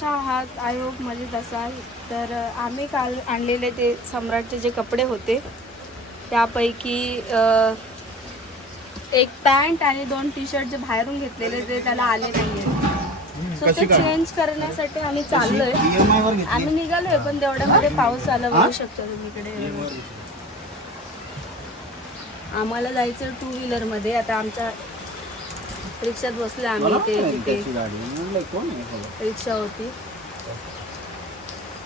कशा आहात? I hope मजेत असाल. तर आम्ही काल आणलेले ते सम्राटचे जे कपडे होते त्यापैकी एक पॅन्ट आणि 2 टी शर्ट जे बाहेरून घेतलेले ते त्याला आले नाही आहेत. सो ते चेंज करण्यासाठी आम्ही चाललोय. आम्ही निघालोय पण तेवढ्यामध्ये पाऊस आला, बघू शकता तुम्ही इकडे. आम्हाला जायचं 2 व्हीलरमध्ये. आता आमच्या रिक्षात बसले आम्ही. इथे रिक्षा होती.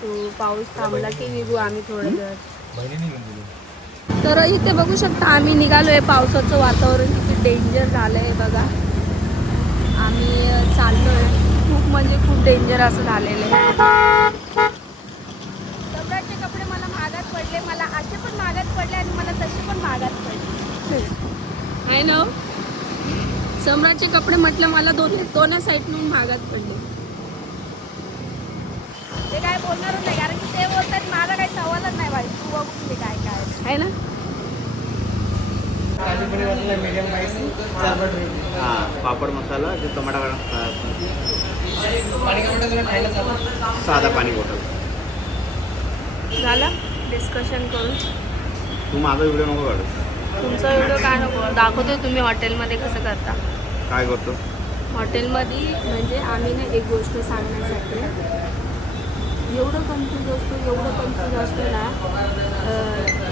तो पाऊस थांबला की निघू आम्ही थोडं तर इथे बघू शकता आम्ही निघालोय. पावसाचं वातावरण किती डेंजर झालंय बघा. आम्ही चाललोय. खूप म्हणजे खूप डेंजर असं झालेलं आहे. सम्राटचे कपडे मला महागात पडले. मला असे पण महागात पडले आणि मला तसे पण महागात पडले. आहे ना. सम्राटचे कपडे म्हटलं मला दोन्ही साईडून महागात पडले. ते काय बोलणारच नाही कारण की ते बोलतात माझा काही सवालच नाही भाई. तू बघून घे काय काय आहे ना. पापड मसाला जो टमाटा साधा पाणी बॉटल झालं डिस्कशन करून. तू माझा व्हिडिओ नको काढूस. तुमचा व्हिडिओ काय नको दाखवते. तुम्ही हॉटेलमध्ये कसं करता. काय करतो हॉटेलमध्ये म्हणजे आम्ही ना एक गोष्ट सांगण्यासाठी एवढं कन्फ्यूज असतो ना.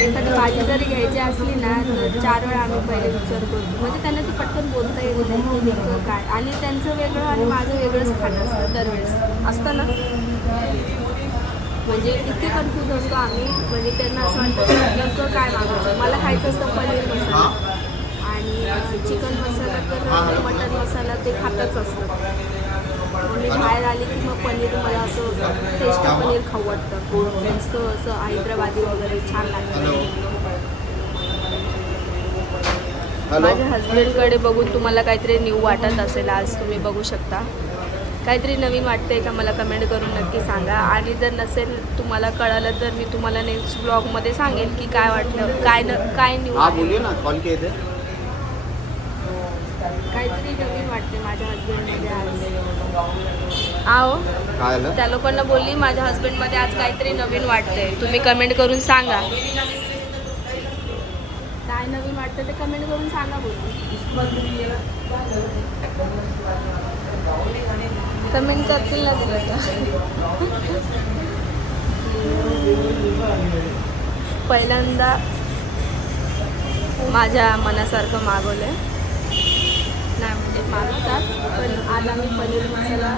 एखादी भाजी जरी घ्यायची असली ना तर 4 वेळा आम्ही पहिले विचार करतो. म्हणजे त्यांना ती पटकन बोलता येत नाही की नेमकं काय. आणि त्यांचं वेगळं आणि माझं वेगळंच खाणं असतं दरवेळेस असतं ना. म्हणजे इतके कन्फ्यूज असतो आम्ही. म्हणजे त्यांना असं वाटतं नेमकं काय मागायचं. मला खायचं असतं पनीर मसाला आणि चिकन मसाला तर मटन मसाला ते खातच असतं. मी बाहेर आली की मग पनीर मला असं टेस्टी पनीर खाऊ वाटतं. मस्त असं हैदराबादी वगैरे छान लागतं. माझ्या हजबंडकडे बघून तुम्हाला काहीतरी न्यू वाटत असेल आज. तुम्ही बघू शकता काहीतरी नवीन वाटतंय का मला कमेंट करून नक्की सांगा. आणि जर नसेल तुम्हाला कळालं तर मी तुम्हाला नेक्स्ट ब्लॉगमध्ये सांगेन की काय वाटलं काय न्यू आहे. काहीतरी नवीन वाटते माझ्या हजबंडमध्ये आज. आओ त्या लोकांना बोलली माझ्या हजबंडमध्ये आज काहीतरी नवीन वाटतंय. तुम्ही कमेंट करून सांगा काय नवीन वाटतं ते. कमेंट करून सांगा बोलू. कमेंट करतील ना तुला. पहिल्यांदा माझ्या मनासारखं मागवलं नाही. म्हणजे मागवतात पण आज आम्ही पनीर मसाला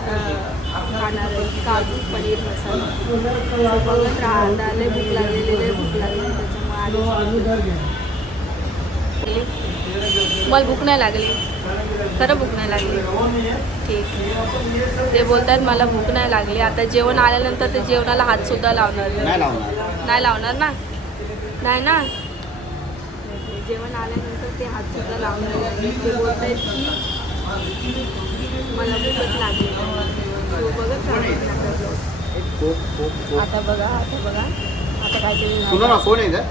खाणार आहे. काजू पनीर मसाला बघत राहा. लय भूक लागलेली त्याच्यामुळे मला भूक नाही लागली. खरं भूक नाही लागली. ठीक ते बोलतात मला भूक नाही लागली. आता जेवण आल्यानंतर ते जेवणाला हातसुद्धा लावणार नाही ना. नाही ना. जेवण आल्यानंतर ते हातसुद्धा लावणार. ते बोलत आहेत की मला भूकच लागली. सो बघत आता बघा आता काहीतरी कोण आहे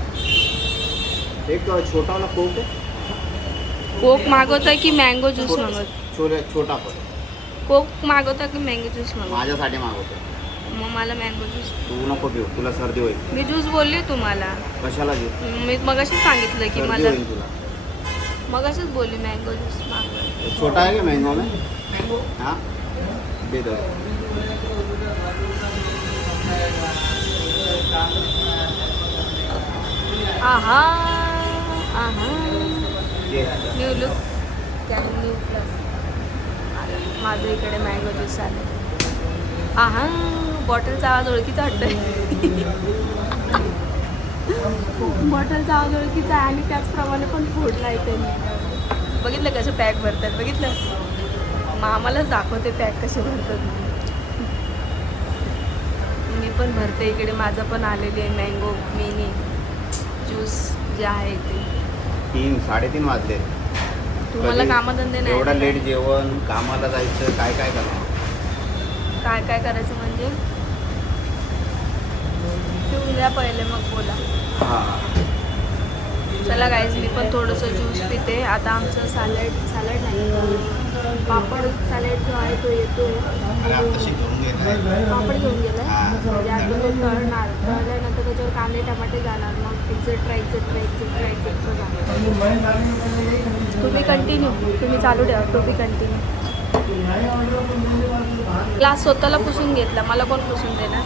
एक छोटा वाला कोक है. कोक मागवताय की मँगो ज्यूस मागवत. छोटा पण कोक मागवता की मँगो ज्यूस मागवता. माझ्यासाठी मागवतो. मग मला मँगो ज्यूस. तू नको पिऊ, तुला सर्दी होईल. मी ज्यूस बोलली तुम्हाला. कशाला ज्यूस. मी मगाशीच सांगितलं की मला तुला मगाशीच बोलली मँगो ज्यूस मागवा. छोटा आहे का मँगो में. हाँ दे दो. आहा न्यू लुक न्यू प्लस. माझं इकडे मँगो ज्यूस आलं. आहा बॉटलचा आवाज ओळखीचा वाटतोय. बॉटलचा आवाज ओळखीचा आहे आणि त्याचप्रमाणे पण फोडला आहे त्यांनी. बघितलं कसं पॅक भरतात. बघितलं मग आम्हालाच दाखवते पॅक कसे भरतात. मी पण भरते इकडे. माझं पण आलेली आहे मँगो मिनी ज्यूस जे आहे ते. 3-3:30 वाजले. तुम्हाला कामधंदे नाही. एवढा लेट जेवण, कामाला जायचं, काय करणार. काय करायचं म्हणजे ठेवून द्या पहिले मग बोला. हां चला गाईज मी पण थोडंसं ज्यूस पिते. आता आमचं सॅलड नाही, पापड सॅलड जो आहे तो येतोय. पापड घेऊन गेलाय म्हणजे आता तो तळल्यानंतर त्याच्यावर कांदे टमाटे जाणार, मग एक्झेट्रा जाणार. तुम्ही कंटिन्यू, तुम्ही चालू ठेवा, तुम्ही कंटिन्यू. ग्लास स्वतःला पुसून घेतला, मला कोण पुसून देणार.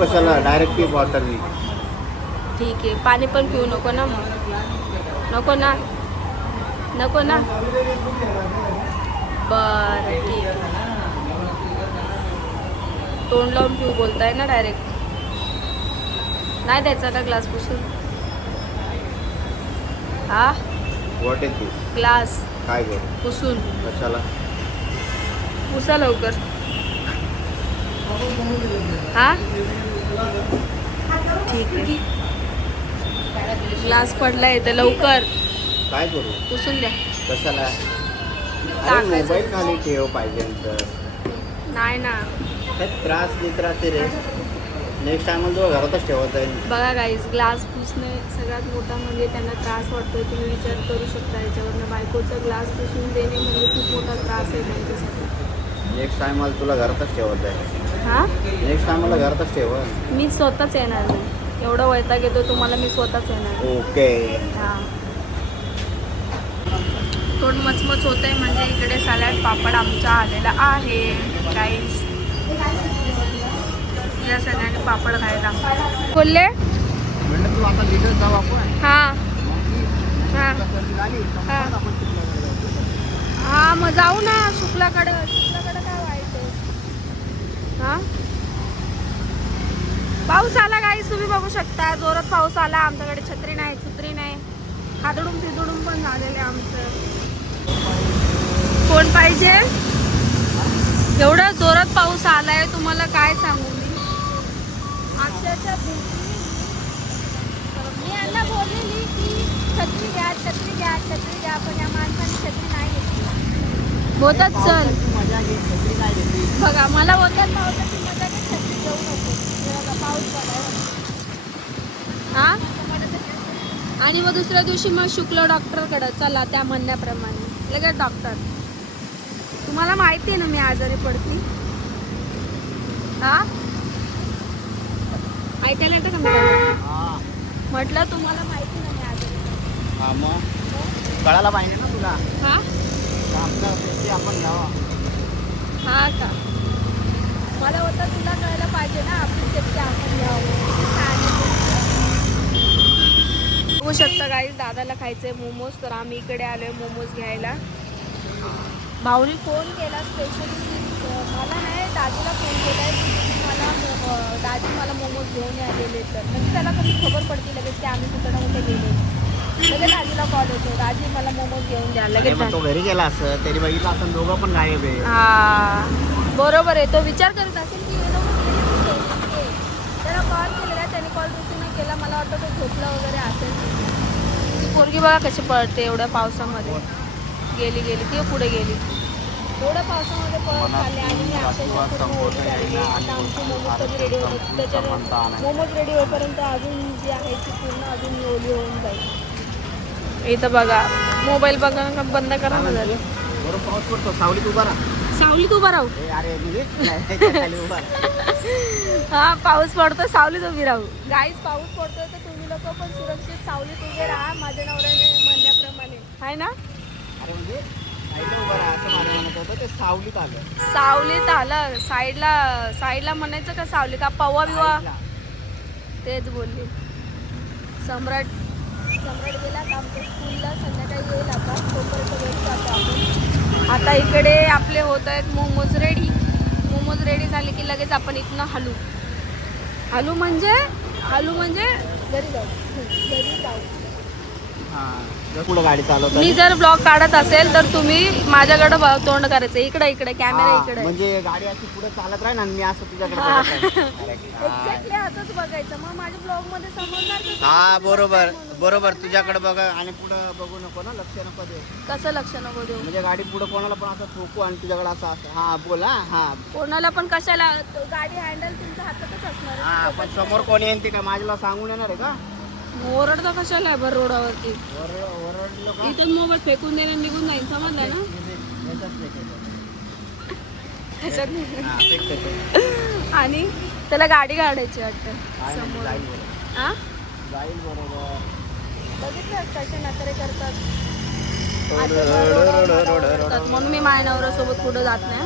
कशाला डायरेक्ट पी बॉटल. ठीक आहे, पाणी पण पिऊ नको ना मग. नको ना बरं ठीक आहे. तोंड लावून पिऊ बोलताय ना डायरेक्ट. नाही द्यायचा का ग्लास पुसून? हा व्हॉट इज दिस? ग्लास काय करू? पुसून. कशाला? पुसा लवकर. हा ठीक आहे. ग्लास पडलाय इथे, लवकर काय करू? पुसून द्या. कशाला? अरे टाकायचं. मोबाईल खाली ठेव पाहिजे तर. नाही ना. काय त्रास देत राहते रे. नेक्स्ट टाइम तुला घरातच ठेवत आहे. बघा गाईज, ग्लास पुसणे सगळ्यात मोठा म्हणजे त्यांना त्रास वाटतोय. तुम्ही विचार करू शकता याच्यावरनं. बायकोचा ग्लास पुसून देणे म्हणजे खूप मोठा त्रास आहे त्यांच्यासाठी. नेक्स्ट टाइम मला तुला घरातच ठेवत आहे. हां नेक्स्ट टाइम मला घरातच ठेव. मी स्वतःच येणार नाही. एवढा वैताग येतो तुम्हाला, मी स्वतःच येणार. ओके. हां थोडं मचमच होत आहे म्हणजे इकडे सॅलड पापड आमचा आलेला आहे गाईज. या सगळ्यांनी पापड खायला बोलले. म्हणलं तू आता लिटर जाऊ आपण. हां हां हां मग जाऊ ना शुक्लाकडे. शुक्लाकडे काय वाईट आहे. हां पाऊस आला गाईस, तुम्ही बघू शकता जोरात पाऊस आला. आमच्याकडे छत्री नाही, खादडून तिदडून पण झालेलं आहे आमचं. कोण पाहिजे? एवढा जोरात पाऊस आलाय तुम्हाला काय सांगू मी. अक्षरशः मी यांना बोललेली की छत्री घ्या पण या माणसाने छत्री नाही घेतली. बोलतात चल मजा घे, छत्री काय घेतली. बघा मला बोलतात पावसाची मजा घे, छत्री घेऊ नको. पाऊस पडाय हा. आणि मग दुसऱ्या दिवशी मग शुक्ल डॉक्टरकडे चला त्या म्हणण्याप्रमाणे लगेच डॉक्टर. तुम्हाला माहिती आहे ना मी आजारी पडते. हा ऐकायला येतं का मी काय हां म्हटलं? तुम्हाला माहिती ना मी आजारी पडते. हां मग कळायला पाहिजे ना तुला. हा आमच्या सेफ्टी आपण घ्यावा. हा का मला होतं तुला कळायला पाहिजे ना आपली सेफ्टी आपण घ्यावं. बघू शकता गाईज, दादाला खायचंय मोमोज, तर आम्ही इकडे आलोय मोमोज घ्यायला. भाऊनी फोन केला स्पेशली मला नाही, दादीला फोन केलाय की दादी मला मोमोज घेऊन आलेले. तर म्हणजे त्याला कधी खबर पडते लगेच की आम्ही कुठं ना कुठे गेलो. लगेच दादीला कॉल होतो, दादी मला मोमोज घेऊन द्या. लगेच तो घरी गेला असं तरी बघितलं असं दोघं पण गायब आहे. हा बरोबर आहे. तो विचार करत असेल की त्याला कॉल केलेला, त्याने कॉल रिसीव्ह नाही केला. मला वाटतं तो झोपला वगैरे असेल. ती पोरगी बघा कशी पळते एवढ्या पावसामध्ये. गेली ती पुढे गेली. एवढ्या पावसामध्ये पळत चालले आणि मी अक्षरशः पूर्ण ओली झालेली. आता आमचे मोमोज कधी रेडी होतात त्याच्याने मोमोज रेडी होईपर्यंत अजून जी आहे ती पूर्ण अजून मी ओली होऊन जाईल. इथं बघा मोबाईल बघा बंद करा ना झालं. बरोबर पाऊस पडतो. सावलीत उभा राहा. सावलीत उभा राहू. अरे म्हणजे उभा हा पाऊस पडतोय सावलीत उभी राहू. गाईस पाऊस पडतोय तर तुम्ही लोक पण सुरक्षित सावलीत उभे राहा माझ्या नवऱ्याने म्हणण्याप्रमाणे आहे ना. अरे म्हणजे साईडला उभा राहा असं माझं म्हणत होतं. ते सावलीत आलं. सावलीत आलं. साईडला म्हणायचं का सावलीत का पवा बिवा तेच बोलली. सम्राट गेला का आमच्या स्कूलला. संध्याकाळी येईल आता तोपर्यंत वेळ जातो आपण. आता इकडे आपले होत आहेत मोमोज रेडी. मोमोज रेडी झाले की लगेच आपण इथनं हलू म्हणजे घरी जाऊ. हां कुठं गाडी चालवतो. मी जर ब्लॉग काढत असेल तर तुम्ही माझ्याकडे तोंड करायचं. इकडे कॅमेरा इकडे. म्हणजे गाडी अशी पुढे चालत राहील आणि मी असं तुझ्याकडे. एक्झॅक्टली असंच बघायचं. मग माझ्या ब्लॉग मध्ये समजणार. हा बरोबर तुझ्याकडे बघा आणि पुढे बघू नको ना. लक्ष नको देऊ. कसं लक्ष नको देऊ म्हणजे गाडी पुढे कोणाला पण असं ठोकू आणि तुझ्याकडे असं हा बोला. हा कोणाला पण कशाला. गाडी हँडल तुमच्या हातातच असणार. हा पण समोर कोणी येईल ते का माझ्याला सांगून येणार आहे का. ओरडता कशाला आहे भर रोडावरती? ओरडलो का? इथं मोबाईल फेकून देणे निघून जाईल, समजलं ना? त्याच्यात नाही. हा, फेक त्याच्यात. आणि त्याला गाडी काढायची वाटतं आहे ना, समोर. जाईल बरोबर. हा जाईल बरोबर. बघितलं कसे नखरे करतात. असे रोडावर मला ओरडतात. म्हणून मी माझ्या नवऱ्यासोबत कुठं जात नाही.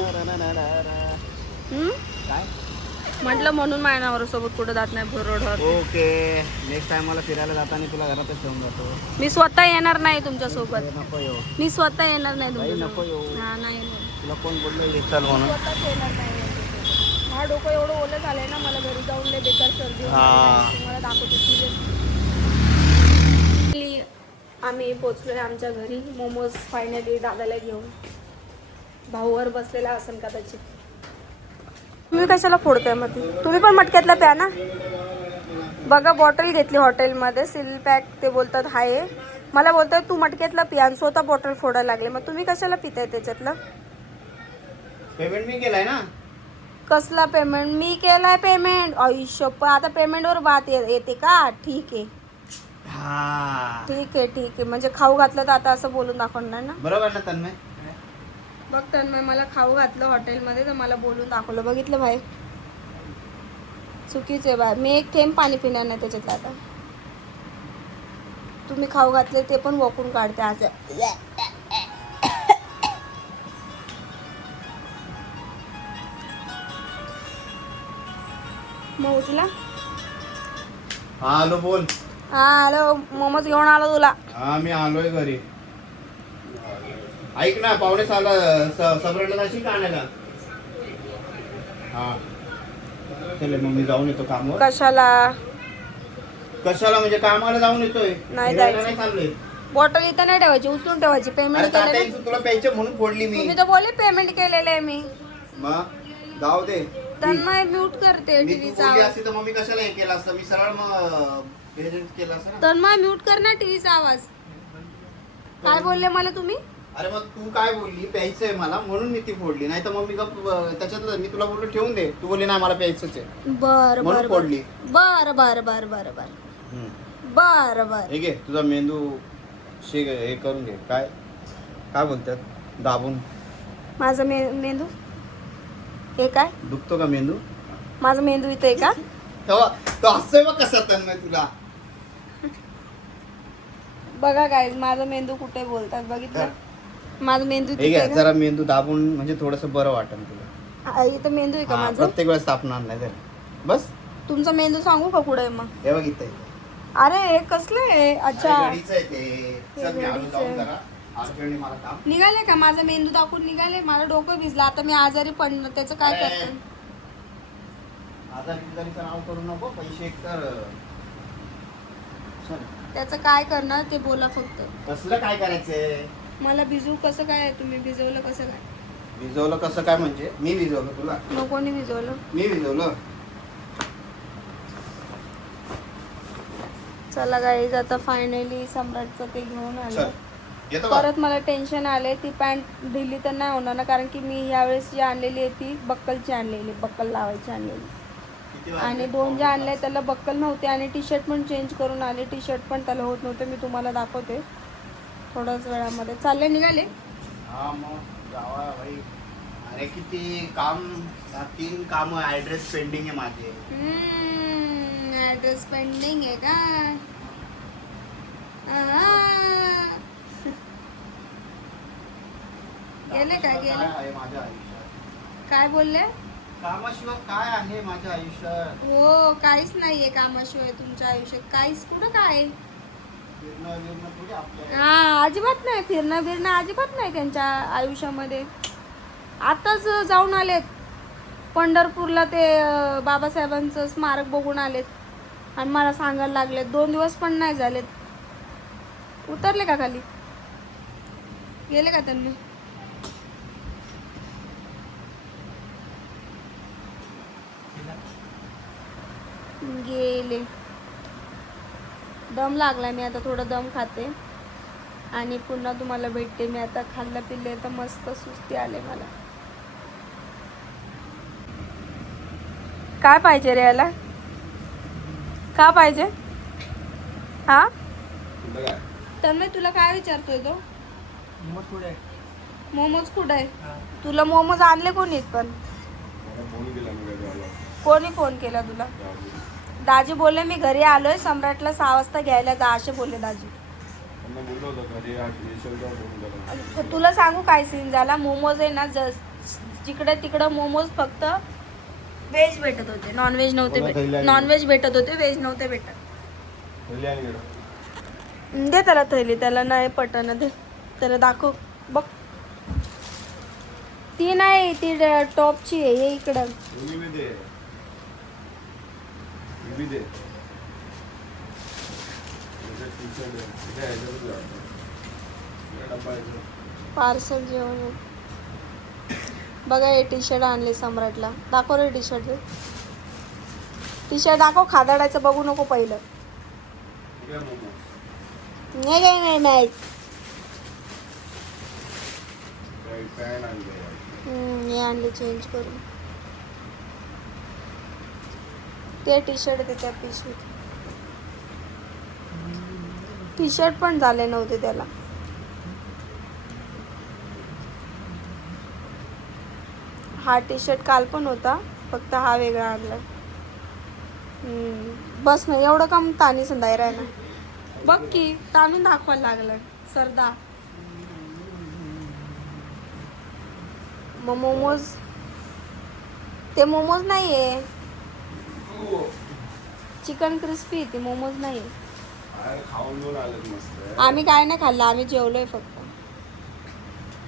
काय? म्हटलं म्हणून माझ्या नवऱ्यासोबत कुठं जात नाही भर रोडवर. ओके, नेक्स्ट टाइम मला फिरायला जाताना तुला घरातच ठेवून जातो. मी स्वतः येणार नाही तुमच्यासोबत. नको येऊ. मी स्वतः येणार नाही बाई, नको तुमच्यासोबत. येऊ. हा नाही येणार. तुला कोण बोललो चल म्हणून? स्वतःच येणार नाही यांच्यासोबत. माझं डोकं एवढं ओलं झालंय ना, मला घरी जाऊन लय बेकार सर्दी होऊन हा. राहिली. तुम्हाला दाखवते सिरियसली. आम्ही पोचलोय आमच्या घरी. मोमोज फायनली दादाला घेऊन. भाऊवर बसलेला असेल कदाचित. तुम्ही कशाला फोडताय मग ती? तुम्ही पण मटक्यातला प्या ना. बघा बॉटल घेतली हॉटेलमध्ये सील पॅक, ते बोलतात हाय. मला बोलतात तू मटक्यातला पिया आणि स्वतः बॉटल फोडायला लागले. मग तुम्ही कशाला पिताय त्याच्यातलं? पेमेंट मी केलाय ना. कसला पेमेंट? मी केलाय पेमेंट. आयुष्य आता पेमेंटवर बात येते का? ठीक आहे हा, ठीक आहे ठीक आहे. म्हणजे खाऊ घातलं तर आता असं बोलून दाखवणार ना. बरोबर ना तन्मय? बघ तन्मय, मला खाऊ घातलं हॉटेलमध्ये तर मला बोलून दाखवलं. बघितलं भाई, चुकीचं आहे बाय. मी एक थेंब पाणी पिणार नाही त्याच्यातलं. आता तुम्ही खाऊ घातले ते पण वकून काढते असं. मग उचला. हा, आलो बोल. हा हॅलो, मोमोज घेऊन आलो तुला. हा, मी आलोय घरी. ऐक ना, पाहुणे सबरडला जाशील का आणायला? हा, चल मग मी जाऊन येतो कामावर. कशाला? कशाला म्हणजे कामाला जाऊन येतोय. नाही फिरायला जायचं. नाही चाललोय. बॉटल इथं नाही ठेवायची, उचलून ठेवायची. अरे पेमेंट केलेलं. तात्यांचं तुला प्यायचे म्हणून फोडली मी. तुम्ही तर बोलले पेमेंट केलेलं आहे मी. मग जाऊ दे. तन्मय म्यूट करते मी तू टीव्हीचा बोलली आवाज. असती तर मग मी कशाला हे केलं असतं? मी सरळ मग केलं असतं ना. तन्मय म्यूट कर ना टीव्हीचा आवाज. काय बोलले मला तुम्ही? अरे मग तू काय बोलली? प्यायचंय मला म्हणून मी ती फोडली. नाही तर मग मी त्याच्यातलं मी तुला बोललो ठेवून दे. तू बोलली नाही मला प्यायचंच आहे बर म्हणून बर फोडली. बर बर बर बर बर बर बर. हे घे तुझा मेंदू हे करून घे. काय काय बोलतात? दाबून. माझा मेंदू हे काय? दुखतो का मेंदू? माझा मेंदू इथं आहे का? तो हसतोय बघ कसा तन्मय तुला. बघा काय माझा मेंदू कुठे बोलतात बघितलं. माझा मेंदू हे तिथे घ्या आहे जरा मेंदू दाबून म्हणजे थोडस बरं वाटेल तुला. का? इथं मेंदू आहे का हा, माझा? प्रत्येक वेळेस तापणार नाही तर बस. तुमचा मेंदू सांगू का कुठे आहे मग? हे बघ इथे. अरे हे कसलं आहे? अच्छा घडीचं आहे ते. चल मी आलो जाऊन जरा. अर्जंटली मला काम. निघाले का? माझा मेंदू दाखवून निघाले. माझं डोकं भिजलं. आता मी आजारी पडणं, त्याचं काय अरे. करते? आता बिचारीचं नाव करू नको. पैसे एकतर चल. त्याचं काय करणार ते बोला फक्त. कसलं काय करायचंय? मला भिजू कसं काय? तुम्ही भिजवलं कसं काय? भिजवलं कसं काय म्हणजे? मी भिजवलं तुला? नकोनी भिजवलं. मी भिजवलं. चला गाईज, आता फायनली सम्राटचं ते घेऊन चल आलं. येतो का? परत मला टेन्शन आले. ती पॅन्ट ढिली तर नाही होणार ना, कारण की मी यावेळेस जी आणलेली आहे ती बक्कलची आणलेली, बक्कल लावायची आणलेली. किती वाजले? आणि 2 ज्या आणल्या त्याला बक्कल नव्हते आणि टी शर्ट पण चेंज करून आले. टी शर्ट पण त्याला होत नव्हते. मी तुम्हाला दाखवते थोड्याच वेळामध्ये. चालले निघाले. हा मग जावा भाई. अरे किती काम. 3 काम ऍड्रेस पेंडिंग आहे माझे. ऍड्रेस पेंडिंग आहे का? गेले का? काय गेले आहे माझ्या आयुष्यात? काय बोलले? कामाशिवाय काय आहे माझ्या आयुष्यात? हो, काहीच नाहीये कामाशिवाय तुमच्या आयुष्यात. काहीच कुठं काय? फिरणं बिरणं थोडी आपलं. हा, अजिबात नाही. फिरणं बिरणं अजिबात नाही त्यांच्या आयुष्यामध्ये. आताच जाऊन आलेत पंढरपूरला. ते बाबासाहेबांचं स्मारक बघून आलेत आणि मला सांगायला लागलेत 2 दिवस पण नाही झालेत. उतरले का खाली? गेले का त्यांनी? गेले. दम लागला. मी आता थोडं दम खाते आणि पुन्हा तुम्हाला भेटते. मी आता खाल्लं पिल्ले तर मस्त सुस्ती आले मला. काय पाहिजे रे याला? का पाहिजे? हा तुला काय तन्मय तुला काय विचारतोय तो मग पुढे मोमोज कुठे आहे तुला मोमोज आणले कोणीत पण मला फोन केला मी घरी आलो कोणी फोन केला तुला दाजी बोलले मी घरी आलोय सम्राटला 6 वाजता घ्यायला जा असे बोलले दाजी त्यांना बोललो होतं घरी येशील तेव्हा फोन करा तुला सांगू काय सीन झाला मोमोज आहे ना जिकडे तिकडं मोमोज फक्त व्हेज भेटत होते नॉनव्हेज नव्हते मला थैली आणली. नॉनव्हेज भेटत होते व्हेज नव्हते भेटत पहिली आणि गेलो दे त्याला थैली त्याला नाही पटन दे त्याला दाखव बघ ती नाही ती टॉपची आहे हे इकडं मी बी दे मी बी दे टी-शर्ट आहे डब्बा आहे पार्सल जेवण आहे. बघा हे टी शर्ट आणले सम्राटला दाखव रे टी शर्ट टी शर्ट दाखव खादाडायचं बघू नको पहिलं काय मोमोज नाही काय पॅन आणले हे आणले चेंज करून ते टी शर्ट आहे त्या पिशवीत टी शर्ट पण झाले नव्हते त्याला हा टी शर्ट काल पण होता फक्त हा वेगळा आणला बस ना एवढं काम ताणी संधाय राहिला बघ की ताणून दाखवायला लागलं सरदा मग मोमोज ते मोमोज नाही आहे चिकन क्रिस्पी ते मोमोज नाही अरे खाऊन घेऊन आलेत मस्त आम्ही काय नाही खाल्लं आम्ही जेवलोय फक्त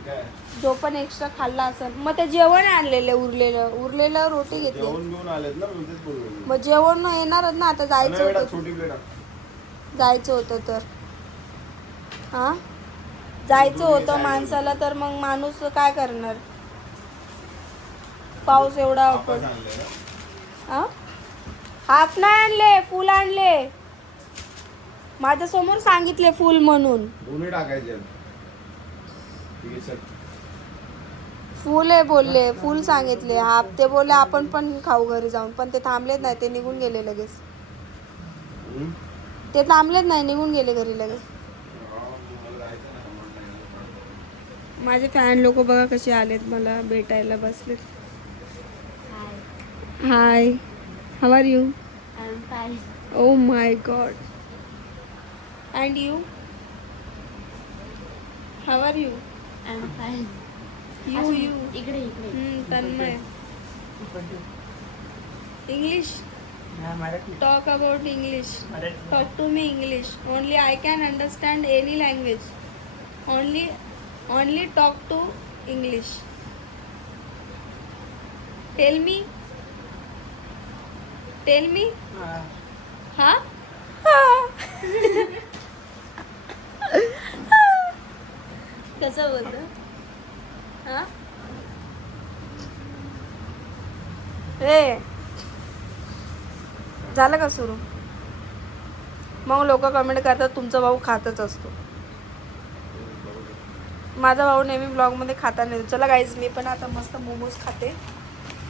काय जो पण एक्स्ट्रा खाल्ला असेल मग ते जेवण आणलेलं उरलेलं रोटी घेतली जेवण घेऊन आलेत ना मी तेच बोललो मग जेवण येणारच ना आता जायचं होतं छोटी प्लेट जायचं होतं तर हा जायचं होतं माणसाला तर मग माणूस काय करणार पाऊस एवढा वापस आणले ना हा हाफ नाही आणले फुल आणले माझ्या समोर सांगितले फुल म्हणून दोन्ही टाकायचे ठीक आहे चल फुल आहे बोलले फुल सांगितले हाफ ते बोलले आपण पण खाऊ घरी जाऊन पण ते थांबलेच नाही ते निघून गेले लगेच हम्म? ते थांबलेच नाही निघून गेले घरी लगेच मला जायचं नाही माझे फॅन लोक बघा कसे आलेत मला भेटायला बसलेत hi how are you I'm fine. Oh my god and you how are you I'm fine. You you इकडे Tanmay English Marathi talk about English Marathi talk to me English only I can understand any language only talk to English tell me हा कसं बोलत हा हे झालं का सुरू मग लोक कमेंट करतात तुमचा भाऊ खातच असतो माझा भाऊ नेहमी ब्लॉगमध्ये खाता नाही चला गाईज मी पण आता मस्त मोमोज खाते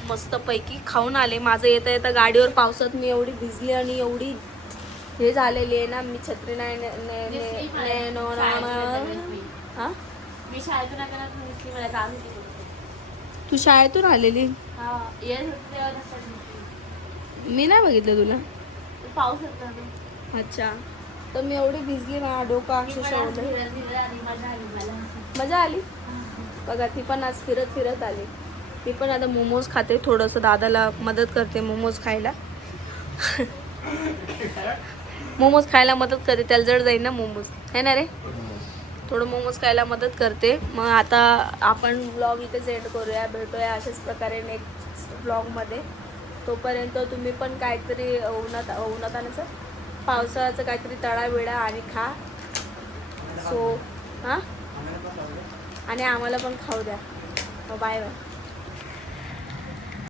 मस्तपैकी खाऊन आले माझं येता येता गाडीवर पावसात मी एवढी भिजली आणि एवढी हे झालेली आहे ना मी छत्री नाही हा मी शाळेतून आल्यावर दिसली मला काम केलं. तू शाळेतून आलेली हा येत होते तेव्हा नसतं. मी नाही बघितलं तुला पाऊस होता ना. अच्छा तर मी एवढी भिजली माझा डोकं मी पण अक्षरशः आज ओढलं. फिरत फिरत आणि मजा आली मला. मजा आली बघा ती पण आज फिरत फिरत आली मी पण आता मोमोज खाते थोडंसं दादाला मदत करते मोमोज खायला मोमोज खायला मदत करते त्याला जड जाईल ना मोमोज है ना रे थोडं मोमोज खायला मदत करते मग आता आपण ब्लॉग इथेच एंड करूया भेटूया अशाच प्रकारे नेक्स्ट ब्लॉगमध्ये तोपर्यंत तुम्ही पण काहीतरी उन्हात आणायचं पावसाळ्याचं काहीतरी तळा बिळा आणि खा सो हां आणि आम्हाला पण खाऊ द्या बाय बाय